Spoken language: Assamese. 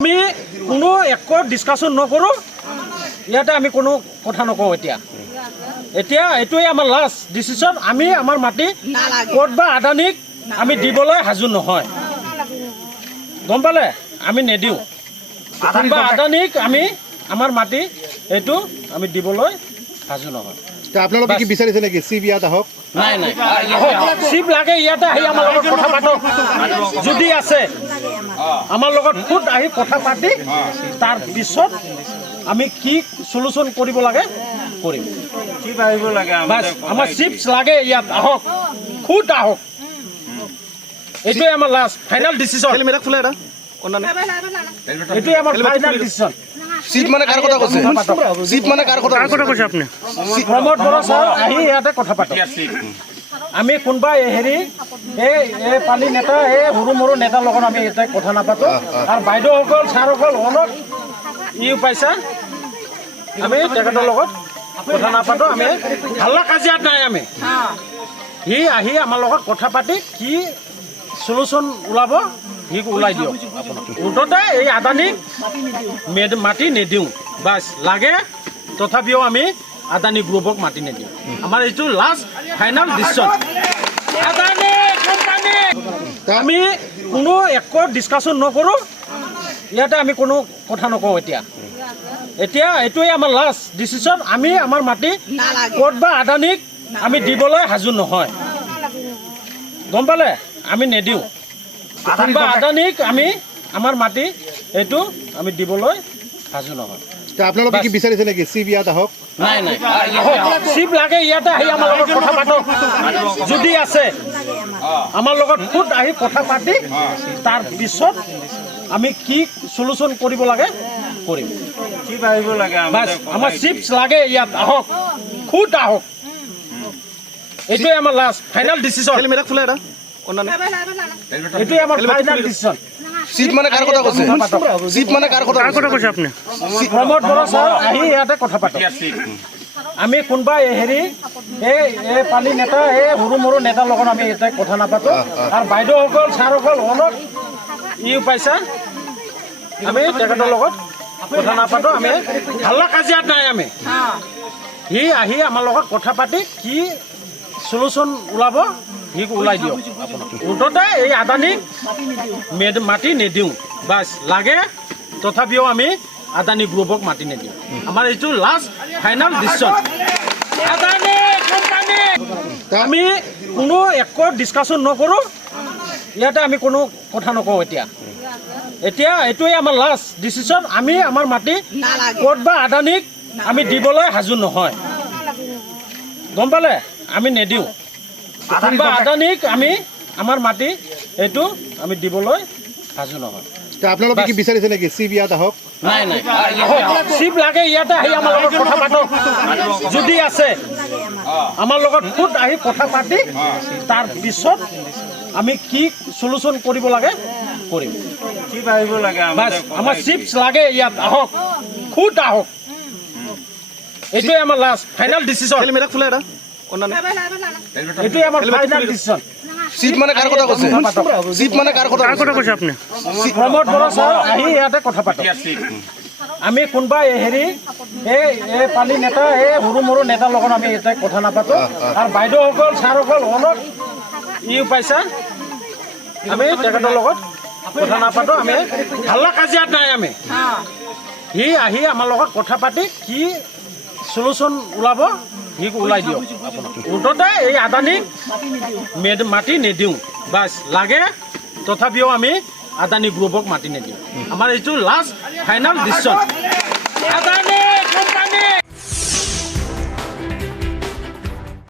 আমি কোনো একো ডিসকাশন নকৰোঁ ইয়াতে আমি কোনো কথা নকওঁ এতিয়া এইটোৱে আমাৰ লাষ্ট ডিচিশ্যন আমি আমাৰ মাটি কোৰ্ট বা আদানীক আমি দিবলৈ সাজু নহয় গম পালে আমি নেদিওঁ বা আদানীক আমি আমাৰ মাটি এইটো আমি দিবলৈ সাজু নহয় আপোনালোকে কি বিচাৰিছে নেকি চিপ ইয়াত আহক নাই চিপ লাগে ইয়াতে আহি আমাৰ লগত কথা পাতক যদি আছে আমাৰ লগত খুদ আহি কথা পাতি তাৰ পিছত আমি কি সলিউশন কৰিব লাগে কৰিম চিপ আহিব লাগে আমাৰ চিপছ লাগে ইয়াত আহক খুদ আহক এইটোৱে আমাৰ লাষ্ট ফাইনাল ডিচিশ্যন এইটোৱে আমাৰ ফাইনাল ডিচিশ্যন চিপ মানে কাৰ কথা কৈছে চিপ মানে কাৰ কথা কৈছে আপুনি প্ৰমোদ বৰা ছাৰ আহি ইয়াতে কথা পাতক আমি কোনোবা হেৰি এই পানী নেতা এই সৰু মৰু নেতাৰ লগত আমি ইয়াতে কথা নাপাতো আৰু বাইদেউসকল ছাৰসকল অলপ পাইছা আমি তেখেতৰ লগত কথা নাপাতো আমি হাল্লা কাজিয়াত নাই আমি সি আহি আমাৰ লগত কথা পাতি কি সলিউশন ওলাব সি ওলাই দিয়ক মুঠতে এই আদানীক মাটি নিদিওঁ বাছ লাগে তথাপিও আমি আদানী গ্ৰুপক মাটি নিদিওঁ আমাৰ এইটো last final decision Adani company আমি কোনো একো ডিছকাশ্যন নকৰোঁ ইয়াতে আমি কোনো কথা নকওঁ এতিয়া এইটোৱে আমাৰ লাষ্ট ডিচিশ্যন আমি আমাৰ মাটি কোৰ্ট বা আদানীক আমি দিবলৈ সাজু নহয় গম পালে আমি নেদিওঁ বা আদানীক আমি আমাৰ মাটি এইটো আমি দিবলৈ সাজু নহয় আপোনালোকে কি বিচাৰিছে নেকি চিপ ইয়াত আহক নাই চিপ লাগে ইয়াতে আহি আমাৰ লগত কথা পাতক যদি আছে আমাৰ লগত খুদ আহি কথা পাতি তাৰ পিছত আমি কি সলিউশন কৰিব লাগে কৰিম চিপ আহিব লাগে আমাৰ চিপছ লাগে ইয়াত আহক খুদ আহক এইটোৱে আমাৰ লাষ্ট ফাইনেল ডিচিশ্যন এইটোৱে আমাৰ ফাইনেল ডিচিশ্যন চিপ মানে কাৰ কথা কৈছে চিপ মানে কাৰ কথা কৈছে আপুনি প্ৰমোদ বৰা ছাৰ আহি ইয়াতে কথা পাতক আমি কোনোবা হেৰি এই পানী নেতা এই সৰু মৰু নেতাৰ লগত আমি ইয়াতে কথা নাপাতো আৰু বাইদেউসকল ছাৰসকল অলপ পাইছা আমি তেখেতৰ লগত কথা নাপাতো আমি হাল্লা কাজিয়াত নাই আমি সি আহি আমাৰ লগত কথা পাতি কি সলিউশন ওলাব সি ওলাই দিয়ক মুঠতে এই আদানীক মাটি নিদিওঁ বাছ লাগে তথাপিও আমি আদানী গ্ৰুপক মাটি নিদিওঁ আমাৰ এইটো last final decision Adani company আমি কোনো একো ডিছকাশ্যন নকৰোঁ ইয়াতে আমি কোনো কথা নকওঁ এতিয়া এইটোৱে আমাৰ লাষ্ট ডিচিশ্যন আমি আমাৰ মাটি কোৰ্ট বা আদানীক আমি দিবলৈ সাজু নহয় গম পালে আমি নেদিওঁ বা আদানীক আমি আমাৰ মাটি এইটো আমি দিবলৈ সাজু নহয় আপোনালোকে কি বিচাৰিছে নেকি চিপ ইয়াত আহক নাই চিপ লাগে ইয়াতে আহি আমাৰ লগত কথা পাতক যদি আছে আমাৰ লগত খুদ আহি কথা পাতি তাৰ পিছত আমি কি সলিউশন কৰিব লাগে কৰিম চিপ আহিব লাগে আমাৰ চিপছ লাগে ইয়াত আহক খুদ আহক এইটোৱে আমাৰ লাষ্ট ফাইনেল ডিচিশ্যন এইটোৱে আমাৰ ফাইনেল ডিচিশ্যন চিপ মানে কাৰ কথা কৈছে চিপ মানে কাৰ কথা কৈছে আপুনি প্ৰমোদ বৰা ছাৰ আহি ইয়াতে কথা পাতক আমি কোনোবা হেৰি এই পানী নেতা এই সৰু মৰু নেতাৰ লগত আমি ইয়াতে কথা নাপাতো আৰু বাইদেউসকল ছাৰসকল অলপ পাইছা আমি তেখেতৰ লগত কথা নাপাতো আমি হাল্লা কাজিয়াত নাই আমি সি আহি আমাৰ লগত কথা পাতি কি সলিউশন ওলাব সি ওলাই দিয়ক মুঠতে এই আদানীক মাটি নিদিওঁ বাছ লাগে তথাপিও আমি আদানী গ্ৰুপক মাটি নিদিওঁ আমাৰ এইটো লাষ্ট ফাইনেল ডিচিশ্যন আদানী